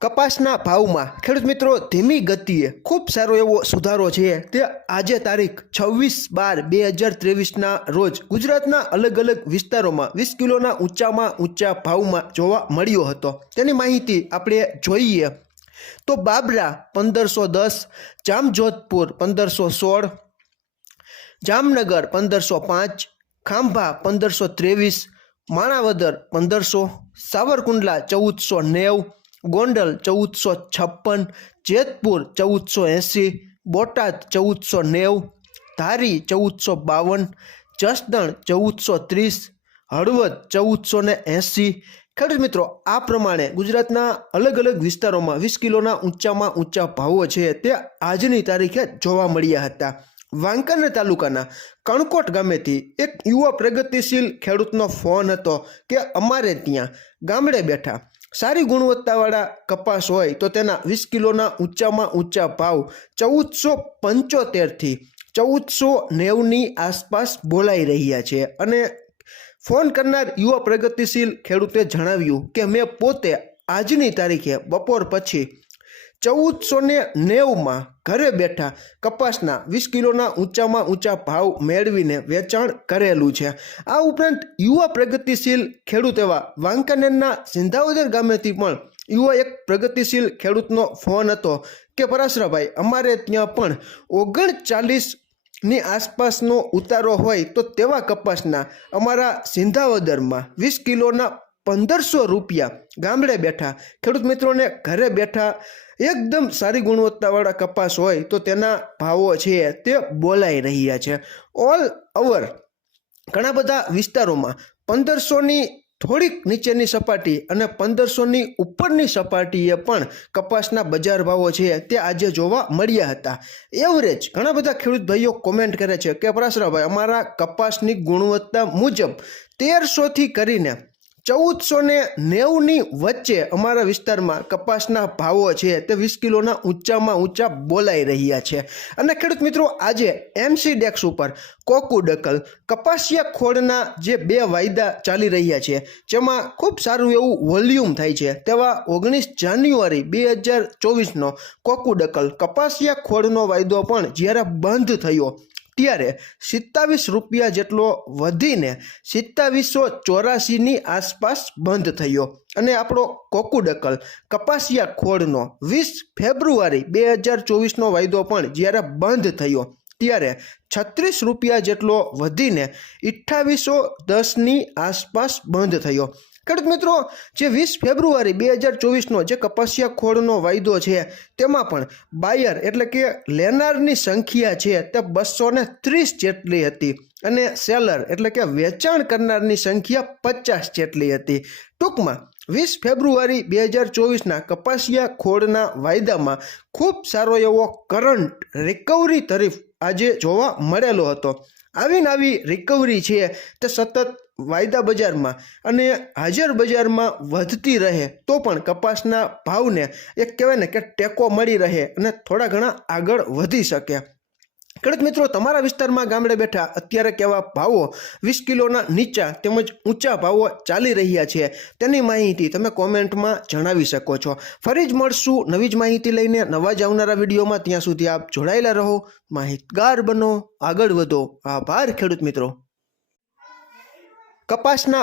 કપાસના ભાવમાં ખેડૂત મિત્રો ધીમી ગતિએ ખૂબ સારો એવો સુધારો છે. તે આજે તારીખ છવ્વીસ બાર બે હજાર ત્રેવીસના રોજ ગુજરાતના અલગ અલગ વિસ્તારોમાં વીસ કિલોના ઊંચામાં ઊંચા ભાવમાં જોવા મળ્યો હતો. તેની માહિતી આપણે જોઈએ. તો બાબરા પંદરસો દસ, જામજોધપુર પંદરસો સોળ, જામનગર પંદરસો પાંચ, ખાંભા પંદરસો ત્રેવીસ, માણાવદર પંદરસો, સાવરકુંડલા ચૌદસો નેવ ગોંડલ ચૌદસો છપ્પન, જેતપુર ચૌદસો એંસી, બોટાદ ચૌદસો નેવ, ધારી ચૌદસો બાવન, જસદણ ચૌદસો ત્રીસ, હળવદ ચૌદસો ને એંસી. ખેડૂત મિત્રો, આ પ્રમાણે ગુજરાતના અલગ અલગ વિસ્તારોમાં વીસ કિલોના ઊંચામાં ઊંચા ભાવો છે તે આજની તારીખે જોવા મળ્યા હતા. વાંકાનેર તાલુકાના કણકોટ ગામેથી એક યુવા પ્રગતિશીલ ખેડૂતનો ફોન હતો કે અમારે ત્યાં ગામડે બેઠા સારી ગુણવત્તાવાળા કપાસ હોય તો તેના વીસ કિલોના ઊંચામાં ઊંચા ભાવ ચૌદસો પંચોતેરથી ચૌદસો નેવની આસપાસ બોલાઈ રહ્યા છે. અને ફોન કરનાર યુવા પ્રગતિશીલ ખેડૂતે જણાવ્યું કે, મેં પોતે આજની તારીખે બપોર પછી ચૌદસો ને નેવમાં ઘરે બેઠા કપાસના વીસ કિલોના ઊંચામાં ઊંચા ભાવ મેળવીને વેચાણ કરેલું છે. આ ઉપરાંત યુવા પ્રગતિશીલ ખેડૂત એવા વાંકાનેરના સિંધાવદર ગામેથી પણ યુવા એક પ્રગતિશીલ ખેડૂતનો ફોન હતો કે, પરાશરાભાઈ, અમારે ત્યાં પણ ઓગણચાલીસની આસપાસનો ઉતારો હોય તો તેવા કપાસના અમારા સિંધાવદરમાં વીસ કિલોના પંદરસો રૂપિયા ગામડે બેઠા. ખેડૂત મિત્રોને ઘરે બેઠા એકદમ સારી ગુણવત્તાવાળા કપાસ હોય તો તેના ભાવો છે તે બોલાઈ રહ્યા છે. ઓલ ઓવર ઘણા બધા વિસ્તારોમાં પંદરસોની થોડીક નીચેની સપાટી અને પંદરસોની ઉપરની સપાટીએ પણ કપાસના બજાર ભાવો છે તે આજે જોવા મળ્યા હતા. એવરેજ ઘણા બધા ખેડૂત ભાઈઓ કોમેન્ટ કરે છે કે પરાશરાભાઈ, અમારા કપાસની ગુણવત્તા મુજબ તેરસોથી કરીને ચૌદસો ને નેવની વચ્ચે અમારા વિસ્તારમાં કપાસના ભાવો છે તે વીસ કિલોના ઊંચામાં ઊંચા બોલાઈ રહ્યા છે. અને ખેડૂત મિત્રો, આજે એમસી ડેક્સ ઉપર કોકુડકલ કપાસિયા ખોળના જે બે વાયદા ચાલી રહ્યા છે, જેમાં ખૂબ સારું એવું વોલ્યુમ થાય છે. તેવા ઓગણીસ જાન્યુઆરી બે હજાર ચોવીસનો કોકુડકલ કપાસિયા ખોળનો વાયદો પણ જ્યારે બંધ થયો ત્યારે સિત્તાવીસ રૂપિયા જેટલો વધીને સિત્તાવીસો ચોરાસીની આસપાસ બંધ થયો. અને આપણો કોકુડકલ કપાસિયા ખોળનો વીસ ફેબ્રુઆરી બે હજાર ચોવીસનો વાયદો પણ જ્યારે બંધ થયો, ત્યારે છત્રીસ રૂપિયા જેટલો વધીને અઠ્ઠાવીસો દસની આસપાસ બંધ થયો. ખેડૂત મિત્રો, જે વીસ ફેબ્રુઆરી બે હજાર ચોવીસનો જે કપાસિયા ખોળનો વાયદો છે, તેમાં પણ બાયર એટલે કે લેનારની સંખ્યા છે, તે બસો ને ત્રીસ જેટલી હતી અને સેલર એટલે કે વેચાણ કરનારની સંખ્યા પચાસ જેટલી હતી. ટૂંકમાં, વીસ ફેબ્રુઆરી બે હજાર ચોવીસના કપાસિયા ખોળના વાયદામાં ખૂબ સારો એવો કરંટ રિકવરી તરીફ આજે જોવા મળેલો હતો. આવી રિકવરી છે, તે સતત વાયદા બજારમાં અને હાજર બજારમાં વધતી રહે, તો પણ કપાસના ભાવને એક કહેવાય ને કે ટેકો મળી રહે અને થોડા ઘણા આગળ વધી શકે. ખેડૂત મિત્રો, તમારા વિસ્તારમાં ગામડે બેઠા અત્યારે કેવા ભાવો? વીસ કિલોના નીચા તેમજ ઊંચા ભાવો ચાલી રહ્યા છે. તેની માહિતી તમે કોમેન્ટમાં જણાવી શકો છો. ફરી જ મળશું નવી જ માહિતી લઈને. નવા જ આવનારા વિડીયોમાં ત્યાં સુધી આપ જોડાયેલા રહો. માહિતગાર બનો. આગળ વધો. આભાર ખેડૂત મિત્રો. કપાસના